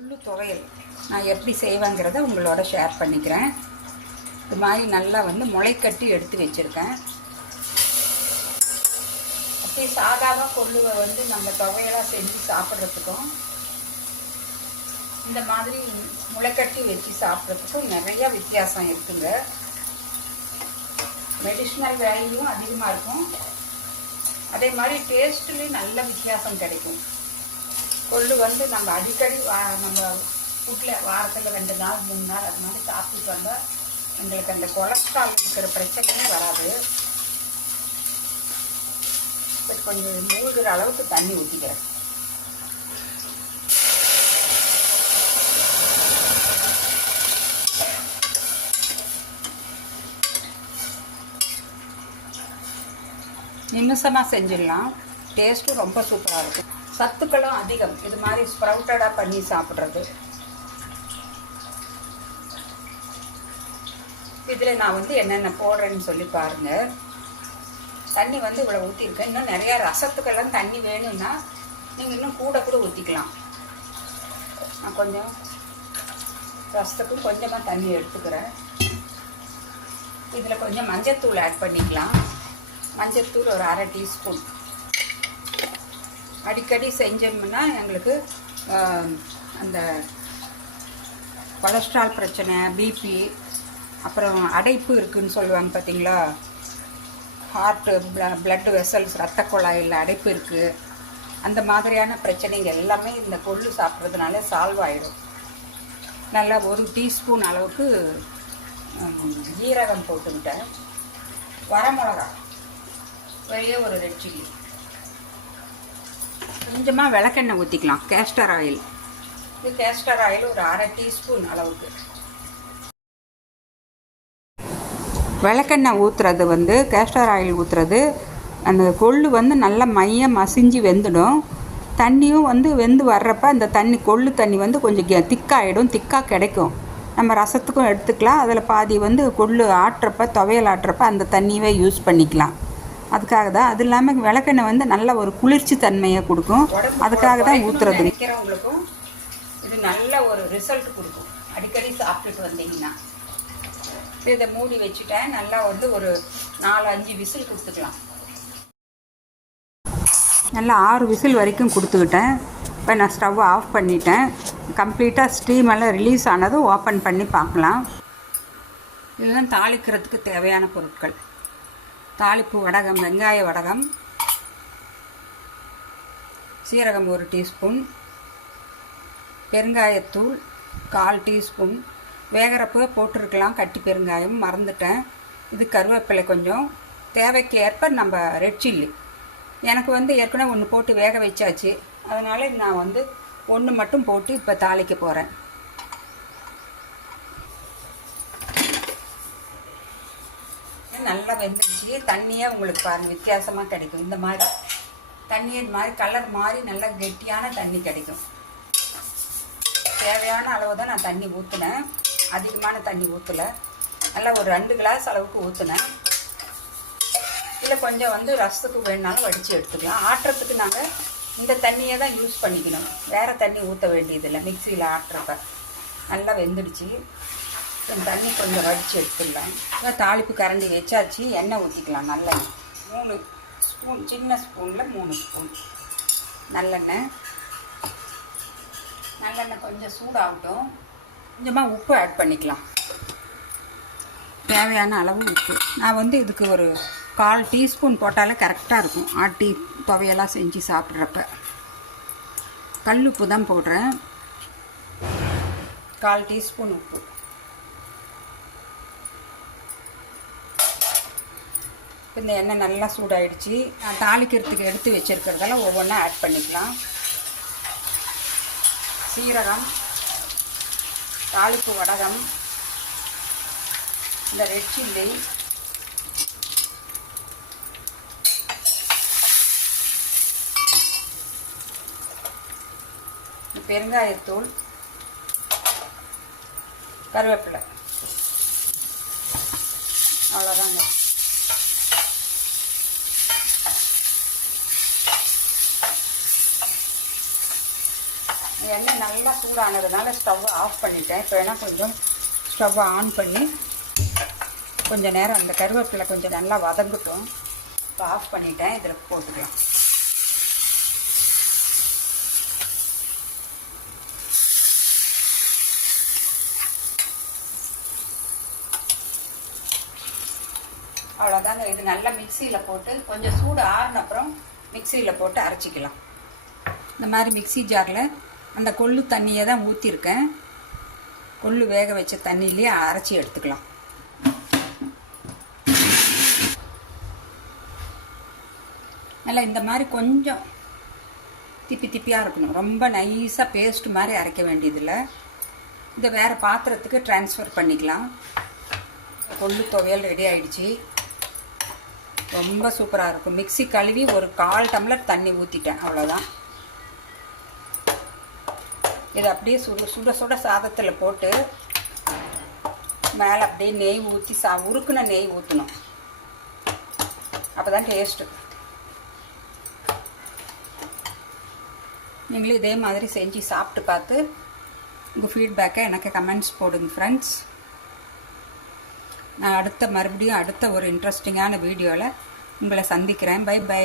கொள்ளு துவையல் நான் எப்படி செய்வேங்கிறத உங்களோட ஷேர் பண்ணிக்கிறேன். இது மாதிரி நல்லா முளை கட்டி எடுத்து வச்சுருக்கேன். அப்படி சாதாரண கொள்ளுவை நம்ம துவையலாக செஞ்சு சாப்பிட்றதுக்கும் இந்த மாதிரி முளைக்கட்டி வச்சு சாப்பிட்றதுக்கும் நிறையா வித்தியாசம் இருக்குங்க. மெடிஷ்னல் வேல்யூவும் அதிகமாக இருக்கும், அதே மாதிரி டேஸ்ட்லேயும் நல்ல வித்தியாசம் கிடைக்கும். கொள்ளு நம்ம அடிக்கடி நம்ம ஃபுட்டில் வாரத்தில் 2 நாள் 3 நாள் அது மாதிரி சாப்பிட்டுட்டு வந்தால் எங்களுக்கு அந்த கொலஸ்ட்ரால் இருக்கிற பிரச்சனையே வராது. கொஞ்சம் மூழ்கிற அளவுக்கு தண்ணி ஊற்றிக்கிறேன். நிமிஷமாக செஞ்சிடலாம். டேஸ்ட்டும் ரொம்ப சூப்பராக இருக்கும். சத்துக்களும் அதிகம். இது மாதிரி ஸ்ப்ரவுட்டடாக பண்ணி சாப்பிட்றது. இதில் நான் என்னென்ன போடுறேன்னு சொல்லி பாருங்கள். தண்ணி இவ்வளோ ஊற்றிருக்கேன். இன்னும் நிறையா ரசத்துக்கெல்லாம் தண்ணி வேணும்னா நீங்கள் இன்னும் கூட ஊற்றிக்கலாம். நான் கொஞ்சம் ரசத்துக்கும் கொஞ்சமாக தண்ணி எடுத்துக்கிறேன். இதில் கொஞ்சம் மஞ்சத்தூள் ஆட் பண்ணிக்கலாம். மஞ்சத்தூள் ஒரு 1/2 டீஸ்பூன். அடிக்கடி செஞ்சோம்னா எங்களுக்கு அந்த கொலஸ்ட்ரால் பிரச்சனை, பிபி, அப்புறம் அடைப்பு இருக்குதுன்னு சொல்லுவாங்க பார்த்தீங்களா, ஹார்ட்டு, பிளட் வெசல்ஸ், ரத்த குழாயில் அடைப்பு இருக்குது, அந்த மாதிரியான பிரச்சனைங்க எல்லாமே இந்த கொள்ளு சாப்பிட்றதுனால சால்வ் ஆகிடும். நல்லா 1 டீஸ்பூன் அளவுக்கு ஜீரகம் போட்டுக்கிட்டேன். வரமிளகா ஒரே ஒரு ரெட் சில்லி, கொஞ்சமாக விளக்கெண்ணெய் ஊற்றிக்கலாம். கேஸ்டர் ஆயில், இது கேஸ்டர் ஆயில் ஒரு 1/2 டீஸ்பூன் அளவுக்கு. விளக்கெண்ணெய் ஊற்றுறது கேஸ்டர் ஆயில் ஊற்றுறது அந்த கொள்ளு நல்லா மையம் மசிஞ்சு வெந்துடும். தண்ணியும் வெந்து வர்றப்ப அந்த தண்ணி கொள்ளு தண்ணி கொஞ்சம் திக்காகிடும், திக்காக கிடைக்கும். நம்ம ரசத்துக்கும் எடுத்துக்கலாம். அதில் பாதி கொள்ளு ஆட்டுறப்ப, துவையல் ஆட்டுறப்ப அந்த தண்ணியவே யூஸ் பண்ணிக்கலாம். அதுக்காக தான். அது இல்லாமல் விளக்கெண்ணெய் நல்ல ஒரு குளிர்ச்சி தன்மையை கொடுக்கும். அதுக்காக தான் ஊற்றுறது. நினைக்கிறவங்களுக்கும் இது நல்ல ஒரு ரிசல்ட் கொடுக்கும். அடிக்கடி சாப்பிட்டுட்டு வந்தீங்கன்னா இதை மூடி வச்சுட்டேன். நல்லா ஒரு 4-5 விசில் கொடுத்துக்கலாம். நல்லா 6 விசில் வரைக்கும் கொடுத்துக்கிட்டேன். இப்போ நான் ஸ்டவ் ஆஃப் பண்ணிட்டேன். கம்ப்ளீட்டாக ஸ்டீம் எல்லாம் ரிலீஸ் ஆனதும் ஓப்பன் பண்ணி பார்க்கலாம். இதெல்லாம் தாளிக்கிறதுக்கு தேவையான பொருட்கள்: தாளிப்பு வடகம், வெங்காய வடகம், சீரகம் 1 டீஸ்பூன், பெருங்காயத்தூள் 1/4 டீஸ்பூன். வேகிறப்போ போட்டிருக்கலாம் கட்டி பெருங்காயம், மறந்துட்டேன். இது கருவேப்பிலை கொஞ்சம், தேவைக்கு ஏற்ப நம்ம ரெட் சில்லி. எனக்கு ஏற்கனவே 1 போட்டு வேக வச்சாச்சு, அதனால் நான் 1 மட்டும் போட்டு இப்போ தாளிக்க போகிறேன். நல்லா வெந்துடுச்சு. தண்ணியே உங்களுக்கு பாருங்கள் வித்தியாசமாக கிடைக்கும். இந்த மாதிரி தண்ணியே இது மாதிரி கலர் மாதிரி நல்லா கெட்டியான தண்ணி கிடைக்கும். தேவையான அளவு தான் நான் தண்ணி ஊற்றினேன், அதிகமான தண்ணி ஊற்றலை. நல்லா ஒரு 2 கிளாஸ் அளவுக்கு ஊற்றினேன். இல்லை கொஞ்சம் ரசத்துக்கு வேணுனாலும் வடித்து எடுத்துக்கலாம். ஆட்டுறதுக்கு நாங்கள் இந்த தண்ணியை தான் யூஸ் பண்ணிக்கணும், வேறு தண்ணி ஊற்ற வேண்டியதில்லை. மிக்சியில் ஆட்டுறப்ப நல்லா வெந்துடுச்சு. தண்ணி கொஞ்சம் வடித்து எடுத்துடலாம். தாளிப்பு கரண்டி வச்சாச்சு. எண்ணெய் ஊற்றிக்கலாம். நல்லெண்ணெய் 3 ஸ்பூன், சின்ன ஸ்பூனில் 3 ஸ்பூன் நல்லெண்ணெய். நல்லெண்ணெய் கொஞ்சம் சூடாகட்டும். கொஞ்சமாக உப்பு ஆட் பண்ணிக்கலாம், தேவையான அளவு உப்பு. நான் இதுக்கு ஒரு 1/4 டீஸ்பூன் போட்டாலே கரெக்டாக இருக்கும். ஆட்டி துவையெல்லாம் செஞ்சு சாப்பிட்றப்ப கல் உப்பு தான் போடுறேன். 1/4 டீஸ்பூன் உப்பு. இந்த எண்ணெய் நல்லா சூடாயிடுச்சு. நான் தாளிக்கிறதுக்கு எடுத்து வச்சுருக்கிறதால ஒவ்வொன்றா ஆட் பண்ணிக்கலாம். சீரகம், தாளிப்பு வடகம், இந்த ரெட் சில்லி, பெருங்காயத்தூள், கருவேப்பிலை. அவ்வளோதாங்க. எண்ணெய் நல்லா சூடானதுனால ஸ்டவ்வை ஆஃப் பண்ணிட்டேன். இப்போ வேணால் கொஞ்சம் ஸ்டவ்வை ஆன் பண்ணி கொஞ்சம் நேரம் அந்த கருவேப்பிலை கொஞ்சம் நல்லா வதங்கட்டும். இப்போ ஆஃப் பண்ணிட்டேன். இதில் போட்டுக்கலாம். அவ்வளோதாங்க. இது நல்லா மிக்சியில் போட்டு கொஞ்சம் சூடு ஆறின அப்புறம் மிக்சியில் போட்டு அரைச்சிக்கலாம். இந்த மாதிரி மிக்சி ஜாரில் அந்த கொள்ளு தண்ணியை தான் ஊற்றிருக்கேன். கொள்ளு வேக வச்ச தண்ணியிலேயே அரைச்சி எடுத்துக்கலாம். நல்லா இந்த மாதிரி கொஞ்சம் திப்பி திப்பியாக இருக்கணும். ரொம்ப நைஸாக பேஸ்ட் மாதிரி அரைக்க வேண்டியதில்லை. இதை வேறு பாத்திரத்துக்கு ட்ரான்ஸ்ஃபர் பண்ணிக்கலாம். கொள்ளு துவையல் ரெடி ஆகிடுச்சு. ரொம்ப சூப்பராக இருக்கும். மிக்சி கழுவி ஒரு 1/4 டம்ளர் தண்ணி ஊற்றிட்டேன். அவ்வளோதான். இதை அப்படியே சுட சுட சாதத்தில் போட்டு மேலே அப்படியே நெய் ஊற்றி உருக்குன நெய் ஊற்றணும். அப்போ தான் டேஸ்ட்டு. நீங்களும் இதே மாதிரி செஞ்சு சாப்பிட்டு பார்த்து உங்கள் ஃபீட்பேக்கை எனக்கு கமெண்ட்ஸ் போடுங்க ஃப்ரெண்ட்ஸ். நான் மறுபடியும் அடுத்த ஒரு இன்ட்ரெஸ்டிங்கான வீடியோவில் உங்களை சந்திக்கிறேன். Bye by.